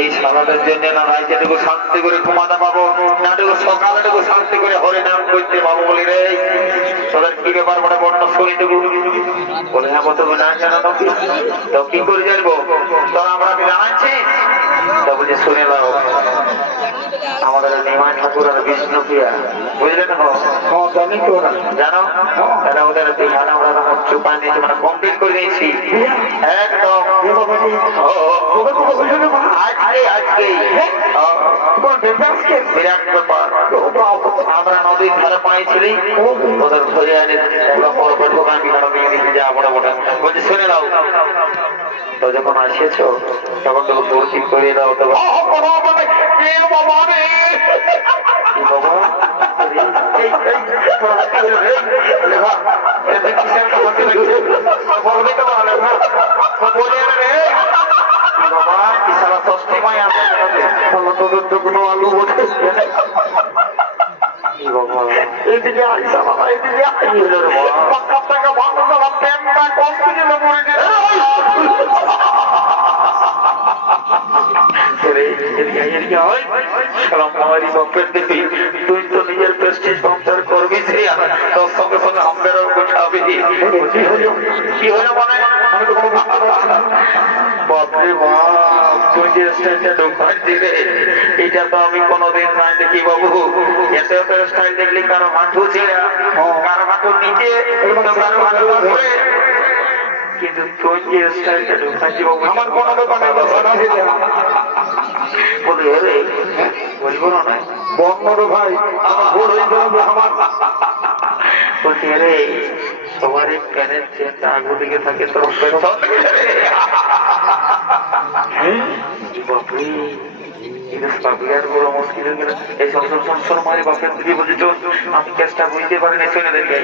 এই সালাদের জন্য না রাইতেটুকু শান্তি করে ঘুমাতে পাবো না সকালেটুকু শান্তি করে হরে নাম করতে পাবো বলি রে তোদের কি ব্যাপার বড় বড় শরীরটুকু বলে হ্যাঁ তবু না জানো তো কি করে জানবো তোরা আমরা কি জানাচ্ছি তা বুঝে শুনে নাও আমাদের নিমাই ঠাকুর আর বিষ্ণু প্রিয়া বুঝলে না জানি তো জানো তাহলে ওদের বিহান আমরা চুপা নিয়েছি মানে কমপ্লিট করে নিয়েছি একদম বিরাট ব্যাপার আমরা নদীর ধারে পাইছিলি ওদের ধরে আনি দোকান বিহান যা বড় বড় বলছি শুনে নাও তো যখন আসিয়েছ তখন তো ভর্তি করে দাও তো আলু এদিকে আইসা বাবা এদিকে টাকা ভালো প্যান্টটা কষ্ট দিল মরে গেল তুই তো নিজের প্রেস্টিজ সংসার করবি তোর সঙ্গে সঙ্গে আমাদেরও গোছাবি কি হলো মানে বাপরে বাপ তুই যে স্টাইলটা ঢোকার দিলে এটা তো আমি কোনোদিন নাই দেখি বাবু এত স্টাইল দেখলি কারো হাঁটু ছেড়ে কারো হাঁটু নিচে কারো হাঁটু উপরে কিন্তু তুই যে স্টাইলটা ঢোকাচ্ছি বাবু আমার কোনো দোকানে বলি রে বলবো না বঙ্গর ভাই আমার ভুল হয়ে যাবে আমার বলছি রে সবারই প্যানের চেনটা আগুন দিকে থাকে তোর বড় মুশকিল হয়ে গেল এই সংসার মারি বাপের দিদি বলছি চল আমি কেসটা বুঝতে পারিনি শুনে দেখি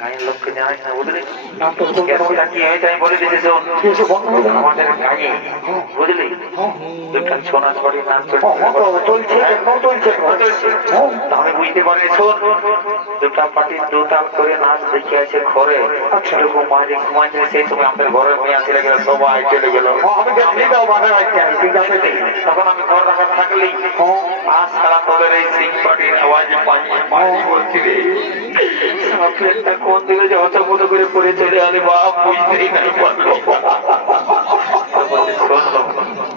গায়ের লোককে জানাই না বুঝলি কি হয়েছে আমি বলে দিচ্ছি আমাদের গায়ে বুঝলি দুটা সোনা ছড়ি নাচ চলছে আমি বুঝতে পারি শোন দুটা পার্টি দুটা করে নাচ দেখে আছে ঘরে এরকম মাঝে ঘুমাইছে সেই সময় আমাদের ঘরের মেয়ে চলে গেল সবাই চলে গেল তখন আমি ঘর রাখা থাকলেই আজ সারা তোদের এই সিং পার্টির আওয়াজ পাই বলছি রে একটা কোন দিকে যে হতমত করে পড়ে চলে আলে বাপ বুঝতেই নাই পারলো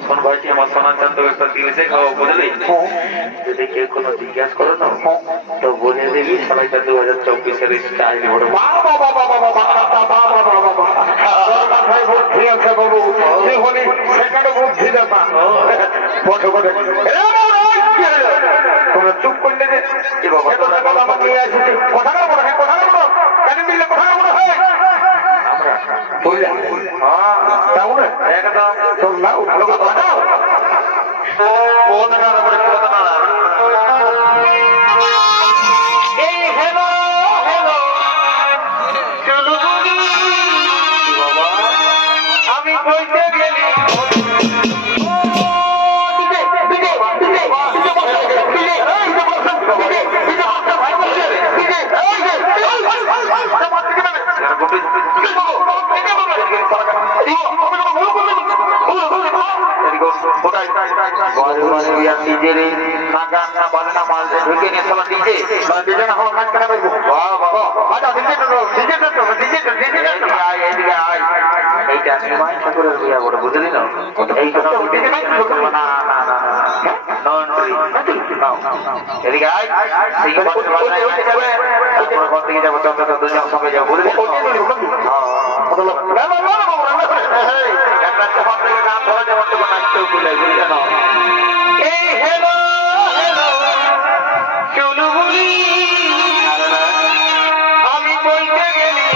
শোন ভাইটি আমার সোনা চাঁদ একটা দিয়েছে খাওয়া বুঝলি যদি কেউ কোনো জিজ্ঞাসা করো না তো বলে দিবি সবাইটা 2024-এর স্টাইল বড় বুদ্ধি আছে বাবু বুদ্ধি দেবা তোমরা চুপ করলে যে আমার নিয়ে আসছি কথা কথা কেন মিললে কথা হয় আমরা বুঝলাম হ্যাঁ একদম তোমরা ভালো কথা আমি বলতে গেলি ডিজে রে না গান না বাজনা মাল ঢুকে নিয়ে চলো ডিজে ডিজে না হলো গান কেন বলবো বাহ বাবা আচ্ছা ডিজে আয় এদিকে আয় এইটা নিমাই ঠাকুরের বিয়া বড় বুঝলি না এই কথা ডিজে নাই না না না নন্ট্রি এদিকে আয় সেই কথা বাজনা যাবে তারপর ঘর থেকে যাবো চন্দ্র দুজন সঙ্গে যাবো বুঝলি একটা সবার থেকে গান ধরে যেমন তখন নাচতেও বুঝলে বুঝলে না এই হেলো হেলো চলু বলি আমি বলতে গেলি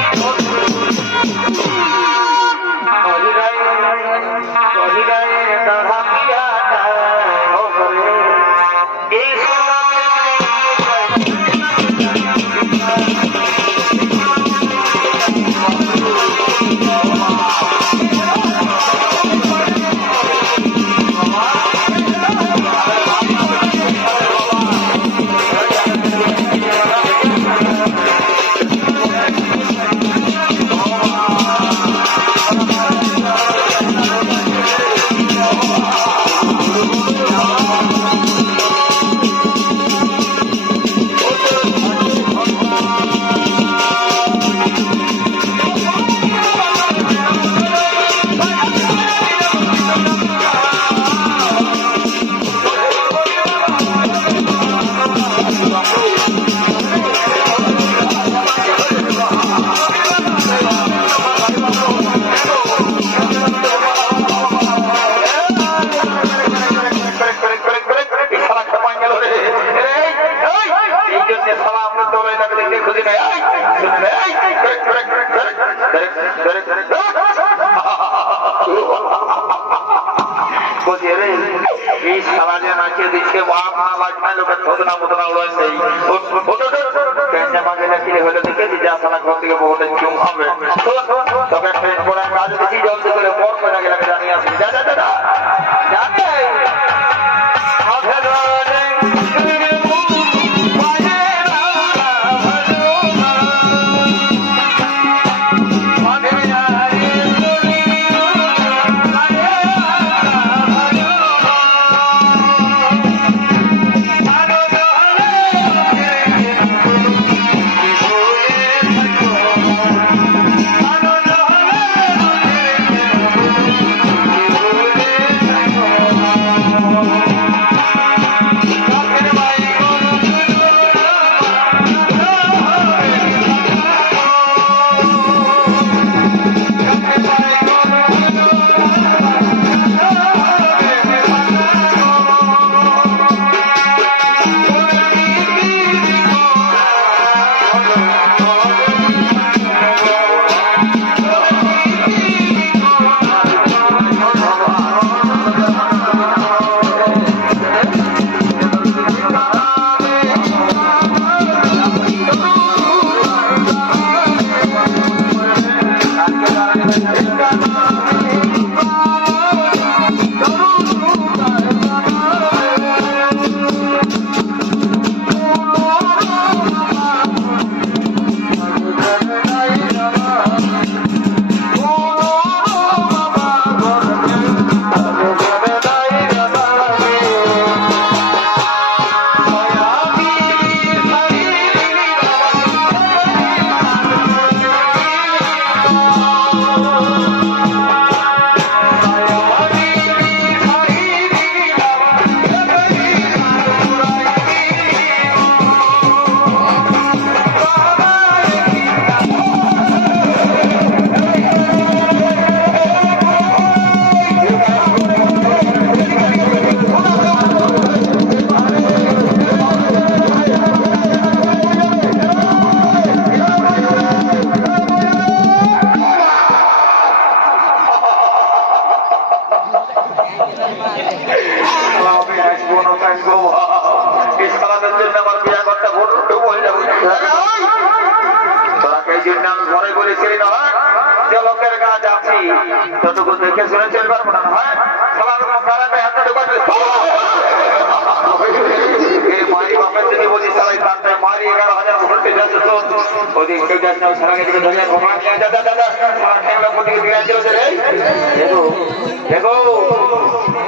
দেখো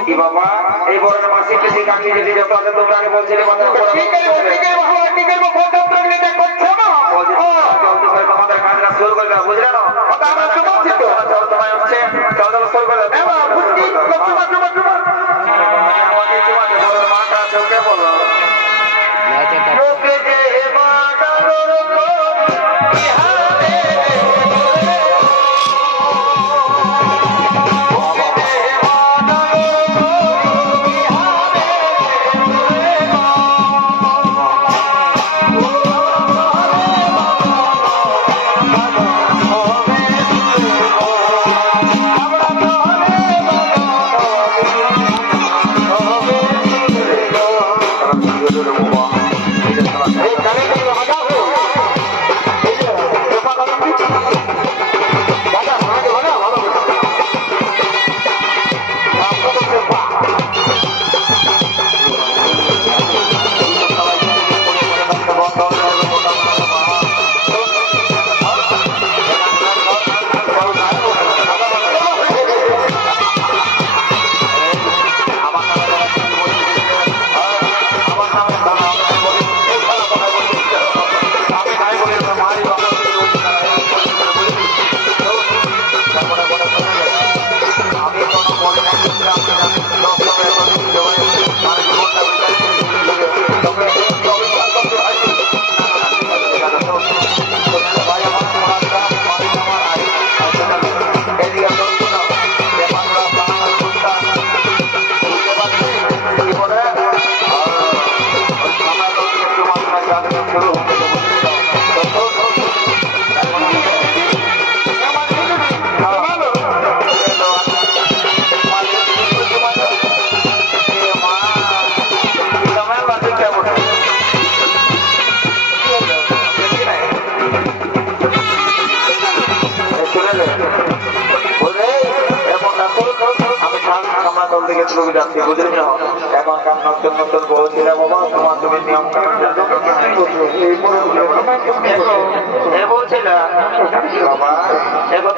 কি বাবা এই বড় মাসিকে নিজে কাকে যদি যত আছে তোমরা আগে বলছিলে মাথার উপর ঠিক আছে কোন যন্ত্র নিয়ে দেখ করছো না জলদি করে তোমাদের কাজটা শুরু করে দাও বুঝলে না কথা আমরা তো বলছি তো চল তোমায় হচ্ছে চল চল শুরু করে দাও বাবা বুঝছি আমাকে তোমাকে বলো মাটা চোখে বলো লোকে যে মাটা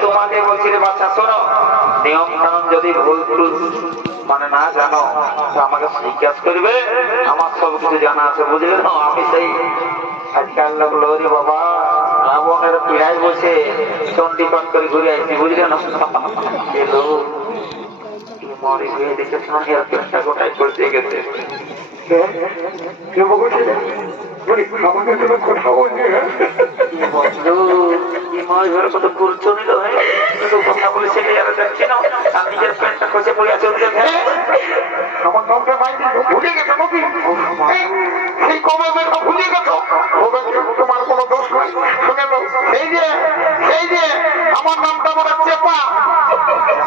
তোমাকে বলছিলে বাচ্চা শোনো নিয়ম কানুন যদি ভুল মানে না জানো আমাকে জিজ্ঞাসা করবে আমার সব কিছু জানা আছে বুঝলে না আমি সেই আজকাল লাগলো রে বাবা রাবণের পিড়ায় বসে চন্ডী পাঠ করে ঘুরে আসছি বুঝলে না এলো মরে গিয়ে দেখেছ না একটা গোটাই করতে গেছে কত করছো নিল কথা বলে সেটাই আর যাচ্ছে না আর নিজের প্যান্টটা খসে পড়ে আছে আমার নামটা ভুলে গেছো নাকি সেই কবে বেটা ভুলে গেছো তোমার কোনো দোষ নাই শুনে তো সেই যে আমার নামটা বলে চেপা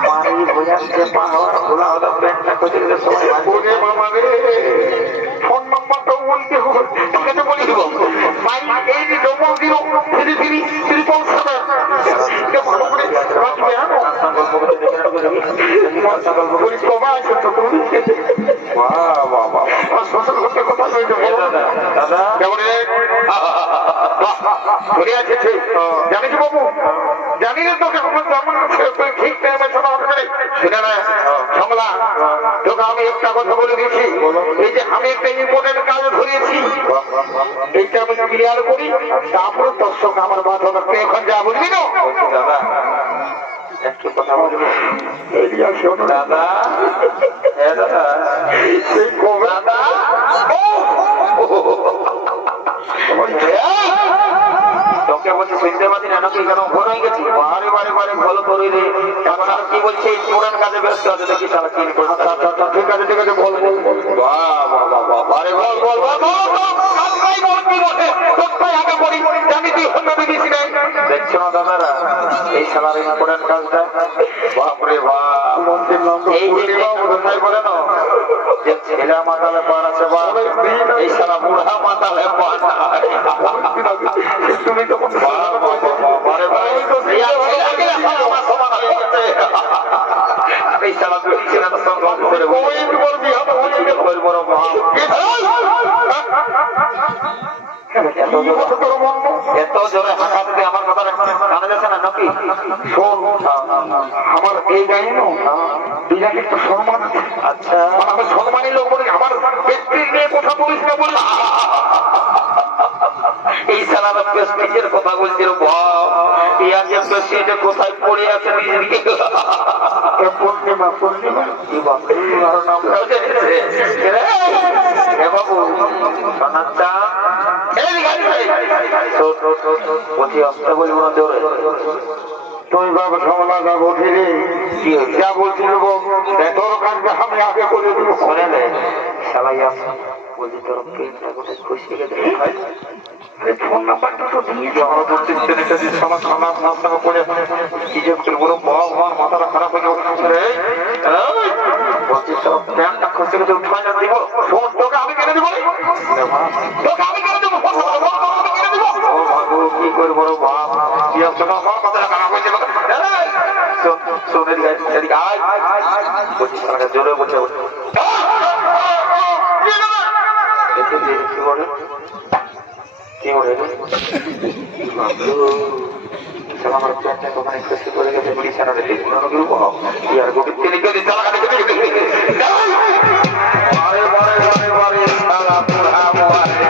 মারি বোঝার চেপা হওয়ার খোলা হলো প্যান্টটা খসে গেলে সবাই মামা রে ফোন নাম্বারটা বলতে হবে তোকে তো বলি দিব এই যে ডবল 0 ভালো করে রাখবে জানিস বাবু জানি না তোকে ঠিক টাইমে শোনা হবে শুনে না ঝগলা তোকে আমি একটা কথা বলে দিচ্ছি এই যে আমি একটা ইম্পর্টেন্ট কাজ ধরিয়েছি এইটা আমি ক্লিয়ার করি তারপরে তোর সঙ্গে আমার বাদ হবে তুই এখন যা বুঝবি না দাদা একটু কথা বলবো দাদা দাদা সেই কবে দাদা তোকে বলছি শুনতে পাচ্ছি না নাকি কেন ফোন হয়ে গেছি বারে বারে বারে ভালো করে রে এখন আর কি বলছে ইম্পর্টেন্ট কাজে ব্যস্ত আছে দেখি সারা কি ঠিক আছে বল বারে বল দেখছো না দাদারা এই সালার ইম্পর্টেন্ট কাজটা বাপরে বাপ এই যে বলে না যে ছেলে মাতালে পান আছে বা এই সারা বুড়া মাতালে পান তুমি তখন এই সারা ছেলেটা সংগ্রাম করে এত জোরে হাঁকা দিতে আমার কথা জানা যাচ্ছে না নাকি শোন আমার এই গাড়ি বিরাট একটা সম্মান আচ্ছা আমি সম্মানী লোক বলে আমার পেস্ট্রি নিয়ে কথা বলিস না বললাম এই সালারা পেস্ট্রিজের কথা বলছিল ইয়ার যে পেস্ট্রিজের কোথায় পড়ে আছে পূর্ণিমা পূর্ণিমা কি নামটাও জেনেছে বাবু সোনারটা অতি অস্তে বলবো না জোরে তুই বাবু সমাজ উঠিলে যা বলছিল তোর কাজকে আমি আগে করে দিব শোনে নে সালাই আসা বলছি তোর পেনটা কোথায় খুশি গেছে ফোন নাম্বারটা তো দিয়ে যাওয়া বলছি ছেলেটা যে সমাজ সমাজ নামটা করে কি যে বড় ভগবান মাথাটা খারাপ হয়ে রে বলছি তোর প্যান্টটা খুশি গেছে উঠাই না দিব ফোন তোকে আমি কেটে দিব তোকে আমি কেটে দেবো কি করে বড় বাপ কি তোমার কথাটা খারাপ হয়েছে সোনের এদিকে আয় বলছি সারাটা জোরে বলছে কি বলে আমার প্যান্টটা ওখানে খুশি করে গেছে পুলিশ আনারে ইয়ার গোটি তিনি করে চালা কাটে বারে বারে বারে বারে সালা পুরা মোয়ারে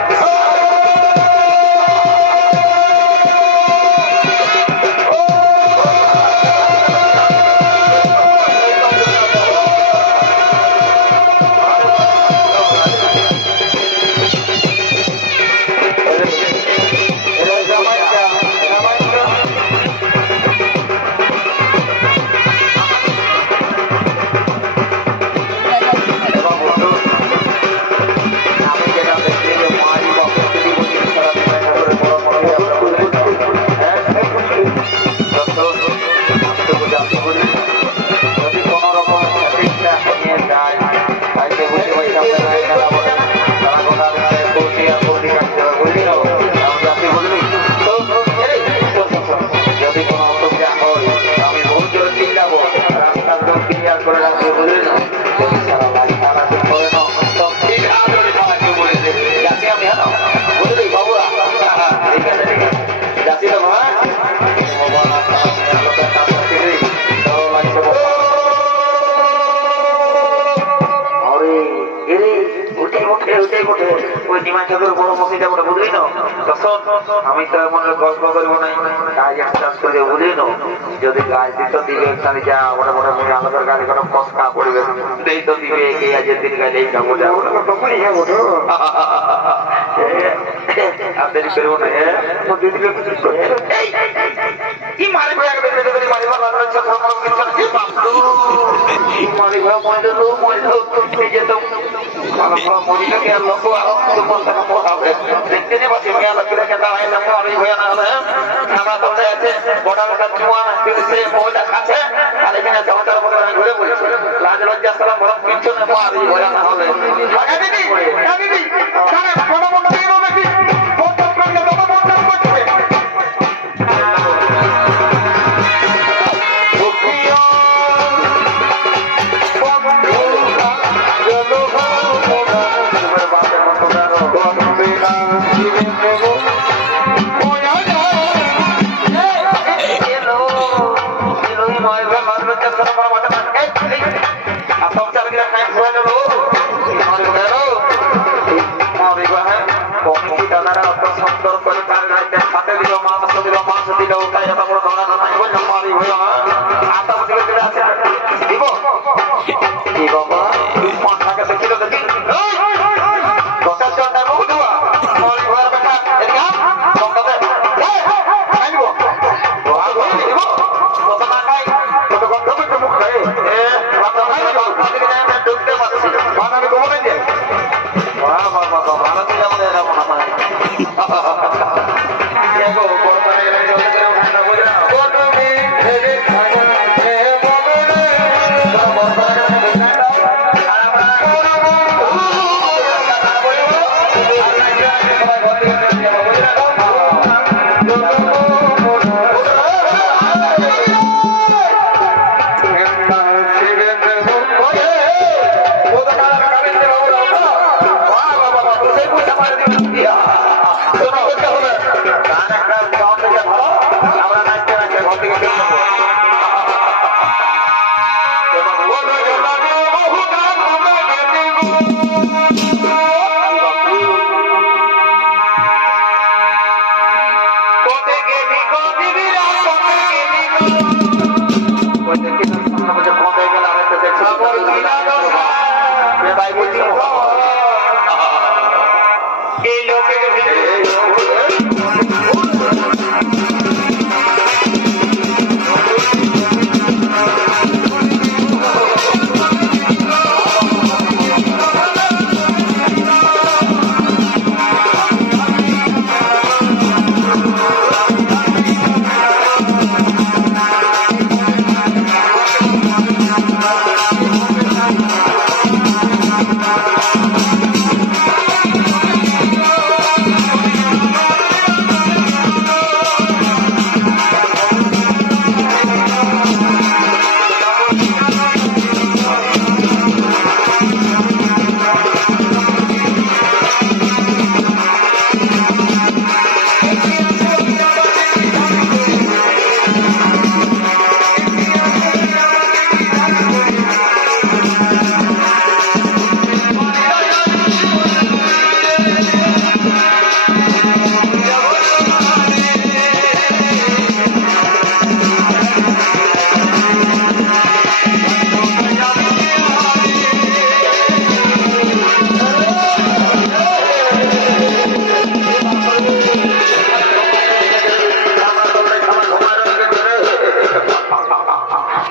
আমি তো এমন গল্প করবো নাই কাজ চাষ করে বুঝলি না যদি গাছ দিত দিবে এখানে যা ওটা মোটামুটি আলাদার গাড়ি কোনো কষ্টা পড়বে এই তো দিবে এই আজের দিন গাইলে এই যাবো যাবো আর দেরি করবো না কি মারি ভাই মারি মারি ভাই মনে যেত মরিটাকে আর লোক দেখতে যাবো মেলা করে খেলা হয় না মারি ভাই না হলে আমরা তো আছে বড় লোকের চুয়া সে মহিলা খাচ্ছে আর এখানে জমাটার মতো আমি ঘুরে বলছি লাজ লজ্জা সালাম বরং কিচ্ছু না মারি ভাই না হলে সুন্দর করে সাথে দিল মাছ দিল তাই এত বড় ধরা নাই বললাম মারি হইল আটা দিকে দিলে আছে দিব কি বাবা পাঁচটাকে দেখিল দেখি দশটার জন্য বুঝবা মারি হওয়ার বেটা এদিকে দশটাতে দিব দিব কত না খাই কত গন্ধ করতে মুখ খাই ঢুকতে পারছি আমি ঘুমোতে যাই ভালো ছিল আমাদের এরকম আমার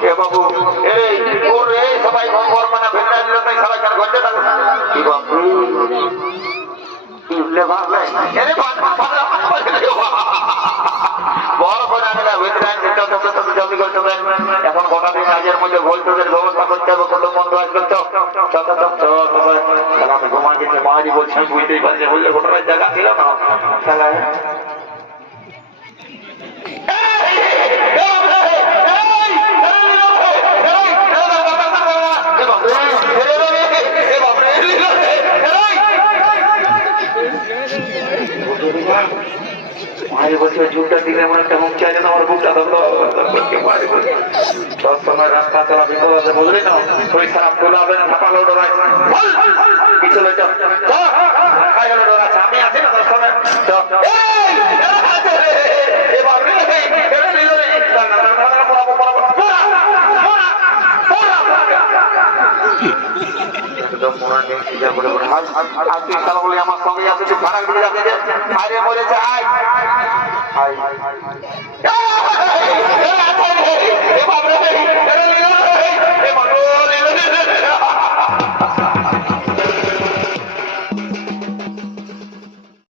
এ বাবু এই ওরে সবাই ঘর মানে ভেন্ডা দিল তাই সবাই কেন ঘন্টে থাকো কি বাবু ইবলে ভাবলে এরে বড় করে আমি না ভেতরে যেটা তোদের জলদি করতে দেন এখন গোটা দিন কাজের মধ্যে ভোল্টেজের ব্যবস্থা করতে হবে কত বন্ধ আসবে তো আমি ঘুমা গেছে মাঝি বলছি আমি বুঝতেই পারছি বললে গোটার জায়গা ছিল না মায়ের বছর যুগটা দিলে মনে একটা হুমকি আছে আমার বুকটা সব সময় রাস্তা চলা বিপদ আছে বুঝলি না শরীর খারাপ তোলা হবে না থাপালো ডোরায় কিছু ডোরাচ্ছে আমি আছি না তোর সময় আমার সঙ্গে আছে তুই ভাড়া দিয়ে যাবে যে আরে বলেছে আয় আয়